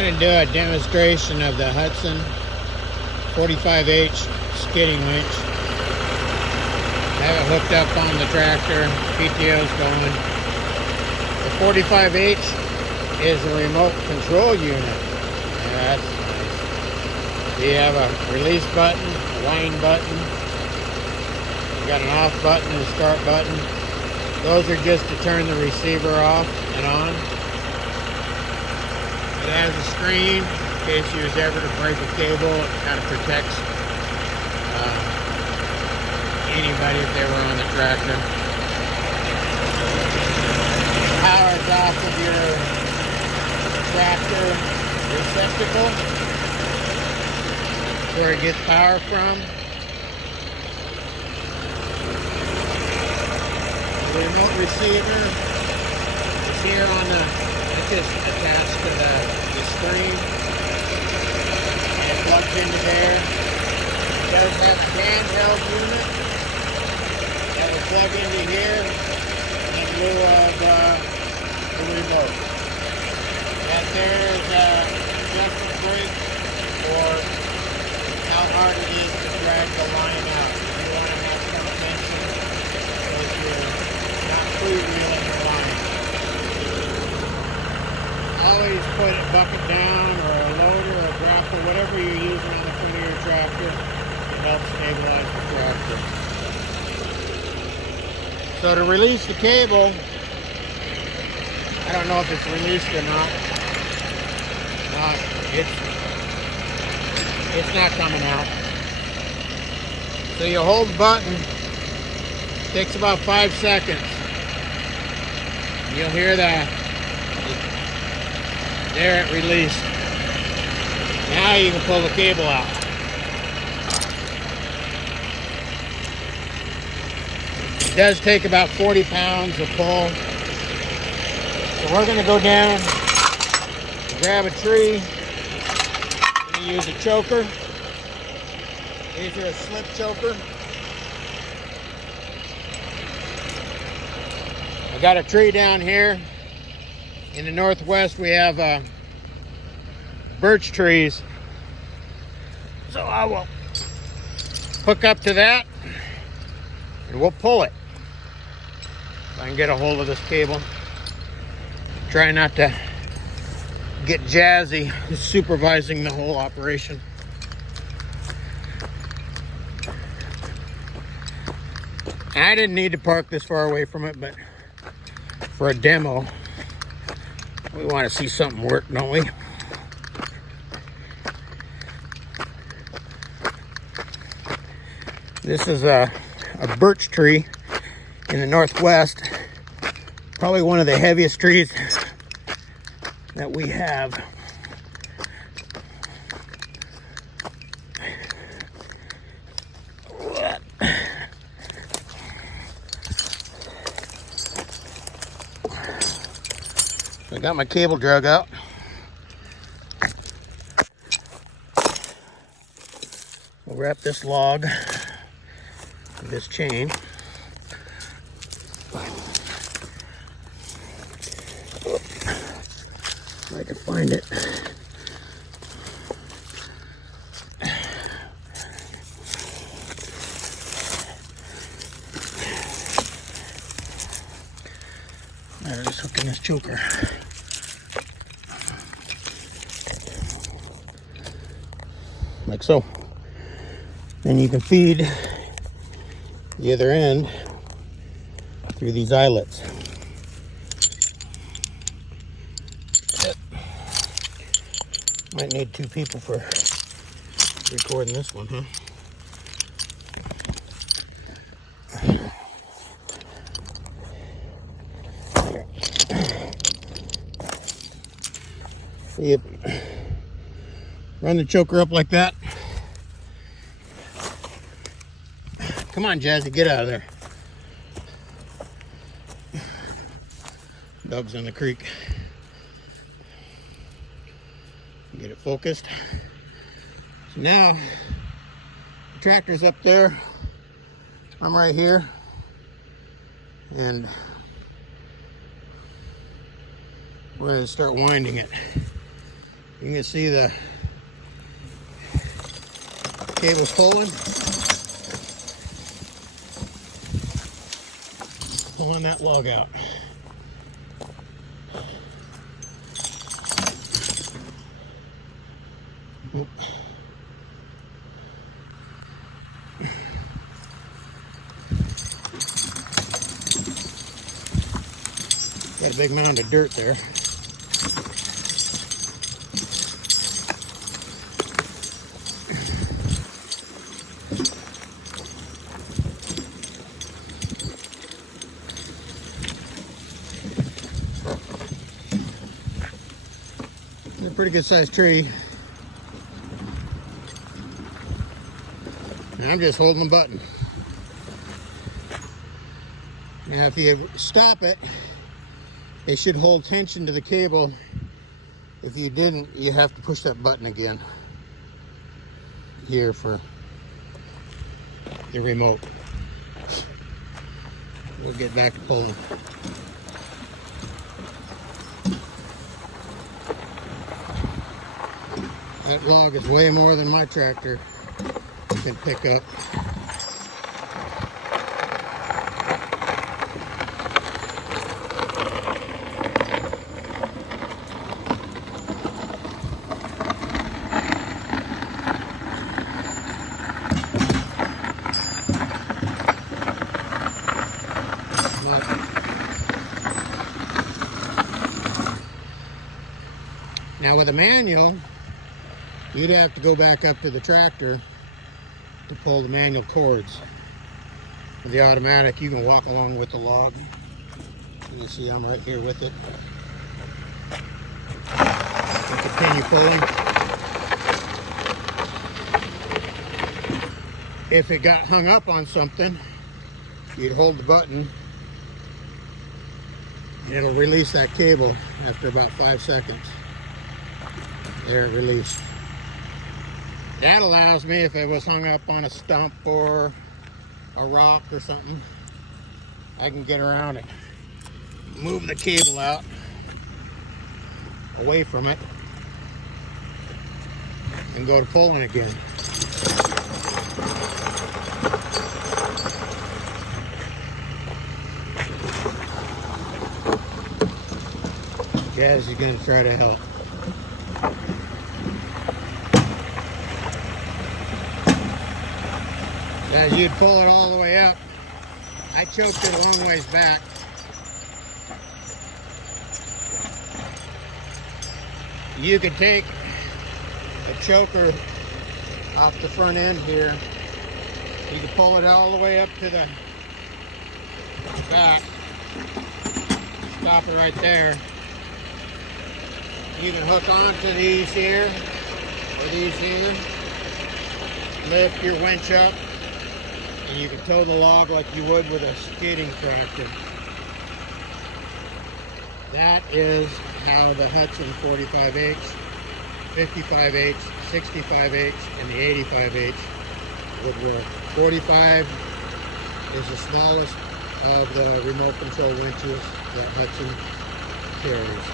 going to do a demonstration of the Hud-son 45H skidding winch. I have it hooked up on the tractor. PTO's going. The 45H is a remote control unit. That's nice. You have a release button, a wind button. You got an off button and a start button. Those are just to turn the receiver off and on. It has a screen in case you was ever to break a cable. It kind of protects anybody if they were on the tractor. Power's off of your tractor receptacle. That's where it gets power from. The remote receiver is here on the, it's just attached to the screen. And it plugs into there. It does have a handheld unit that will plug into here in lieu of the remote. That there is a adjustment brake for how hard it is to drag the line out. You want to have some tension so that you're not freewheeling your line. Always put a bucket down or a loader or a grapple, whatever you're using on the front of your tractor. It helps stabilize the tractor. So to release the cable, I don't know if it's released or not. It's not coming out. So you hold the button. It takes about 5 seconds. You'll hear that. There it released. Now you can pull the cable out. It does take about 40 pounds of pull. So we're going to go down, grab a tree, and use a choker. These are a slip choker. I got a tree down here. In the northwest we have birch trees. So I will hook up to that and we'll pull it. If I can get a hold of this cable. Try not to get jazzy supervising the whole operation. I didn't need to park this far away from it, but for a demo, we want to see something work, don't we? This is a birch tree in the northwest. Probably one of the heaviest trees that we have. I got my cable drug out. We'll wrap this log with this chain. If I can find it. I'll just hook in this choker. Like so. Then you can feed the other end through these eyelets. Might need 2 people for recording this one, huh? Yep. Run the choker up like that. Come on, Jazzy, get out of there. Dog's in the creek. Get it focused. So now, the tractor's up there. I'm right here. And we're going to start winding it. You can see the cable's pulling that log out. Oop. Got a big mound of dirt there. It's a pretty good sized tree. And I'm just holding the button. Now if you stop it, it should hold tension to the cable. If you didn't, you have to push that button again here for the remote. We'll get back to pulling. That log is way more than my tractor can pick up. Now with a manual, you'd have to go back up to the tractor to pull the manual cords. With the automatic, you can walk along with the log. You can see I'm right here with it. And continue pulling. If it got hung up on something, you'd hold the button and it'll release that cable after about 5 seconds. There, it released. That allows me, if it was hung up on a stump or a rock or something, I can get around it. Move the cable out away from it and go to pulling again. Jazz is going to try to help. As you'd pull it all the way up, I choked it a long ways back. You could take a choker off the front end here. You can pull it all the way up to the back. Stop it right there. You can hook onto these here, or these here. Lift your winch up. And you can tow the log like you would with a skidding tractor. That is how the Hud-son 45H, 55H, 65H, and the 85H would work. 45 is the smallest of the remote control winches that Hud-son carries.